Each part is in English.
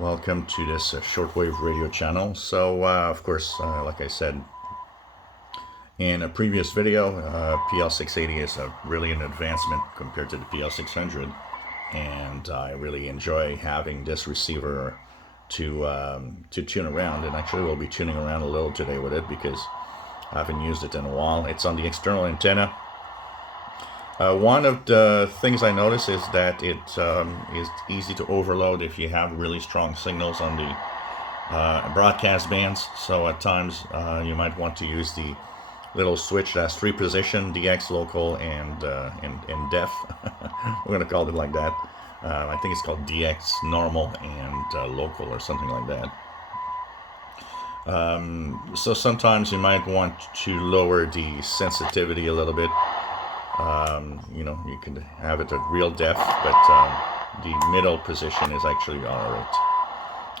Welcome to this shortwave radio channel. So, of course, like I said in a previous video, PL680 is really an advancement compared to the PL600, and I really enjoy having this receiver to tune around. And actually, we'll be tuning around a little today with it because I haven't used it in a while. It's on the external antenna. One of the things I notice is that it is easy to overload if you have really strong signals on the broadcast bands. So at times you might want to use the little switch that's 3 position, DX, local, and def. We're going to call it like that. I think it's called DX, normal, and local or something like that. So sometimes you might want to lower the sensitivity a little bit. You can have it at real def, but the middle position is actually alright,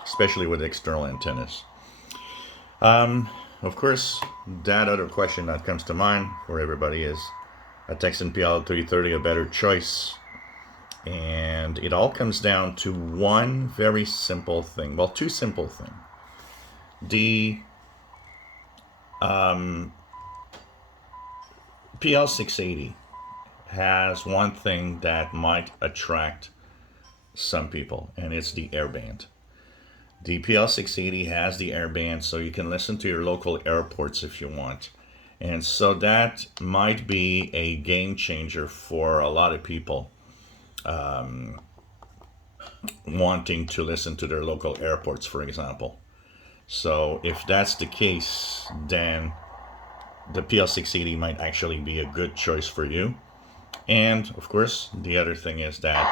especially with external antennas. Of course, that other question that comes to mind for everybody is a Tecsun PL330 a better choice? And it all comes down to one very simple thing. Well, two simple things. The PL680 has one thing that might attract some people, and it's the airband. The PL680 has the airband, so you can listen to your local airports if you want. And so that might be a game changer for a lot of people wanting to listen to their local airports, for example. So if that's the case, then the PL680 might actually be a good choice for you. And of course, the other thing is that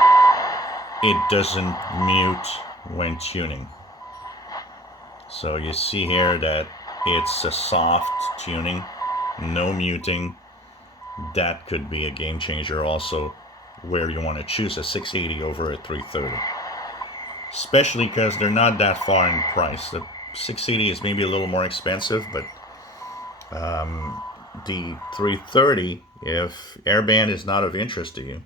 it doesn't mute when tuning. So you see here that it's a soft tuning, no muting. That could be a game changer also, where you want to choose a 680 over a 330. Especially because they're not that far in price. The 680 is maybe a little more expensive, but the 330, if airband is not of interest to you,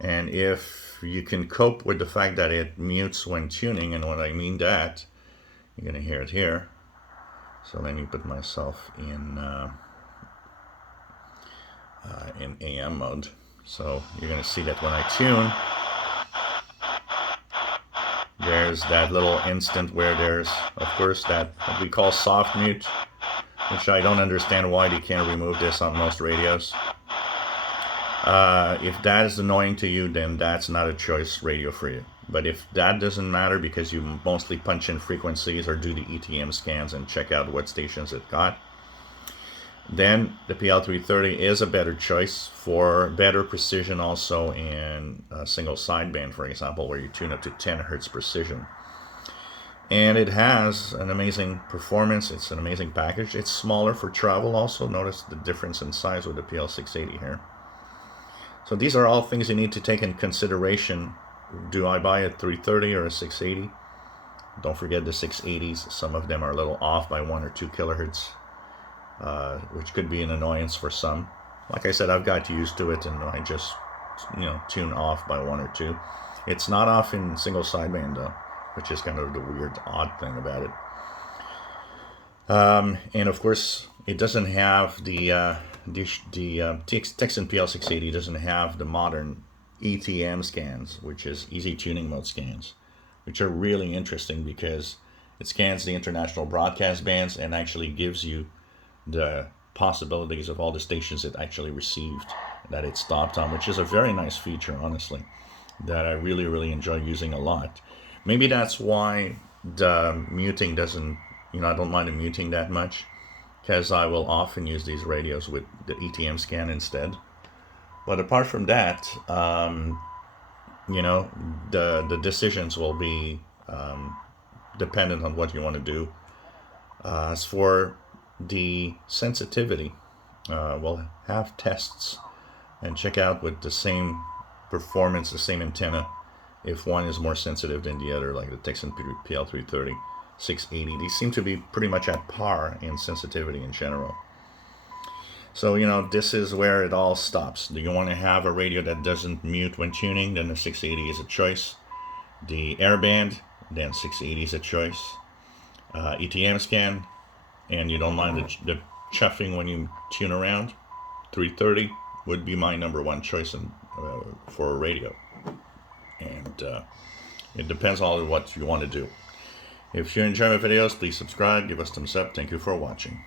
and if you can cope with the fact that it mutes when tuning, and when I mean that, you're going to hear it here. So let me put myself in AM mode. So you're going to see that when I tune, there's that little instant where there's, of course, that what we call soft mute, which I don't understand why they can't remove this on most radios. If that is annoying to you, then that's not a choice radio for you. But if that doesn't matter because you mostly punch in frequencies or do the ETM scans and check out what stations it got, then the PL330 is a better choice for better precision also in a single sideband, for example, where you tune up to 10 hertz precision. And it has an amazing performance. It's an amazing package. It's smaller for travel also. Notice the difference in size with the PL680 here. So these are all things you need to take in consideration. Do I buy a 330 or a 680? Don't forget the 680s. Some of them are a little off by 1 or 2 kilohertz, which could be an annoyance for some. Like I said, I've got used to it, and I just tune off by 1 or 2. It's not off in single sideband though, which is kind of the weird, odd thing about it. And of course, it doesn't have the Tecsun PL680 doesn't have the modern ETM scans, which is easy tuning mode scans, which are really interesting because it scans the international broadcast bands and actually gives you the possibilities of all the stations it actually received that it stopped on, which is a very nice feature, honestly, that I really, really enjoy using a lot. Maybe that's why the muting doesn't, I don't mind the muting that much, because I will often use these radios with the ETM scan instead. But apart from that, the decisions will be dependent on what you want to do. As for the sensitivity, we'll have tests and check out with the same performance, the same antenna, if one is more sensitive than the other, like the Tecsun PL330, 680. These seem to be pretty much at par in sensitivity in general. So, this is where it all stops. Do you want to have a radio that doesn't mute when tuning? Then the 680 is a choice. The airband, then 680 is a choice. ETM scan, and you don't mind the chuffing when you tune around, 330 would be my number one choice for a radio. And it depends on what you want to do. If you enjoy my videos, please subscribe, give us thumbs up. Thank you for watching.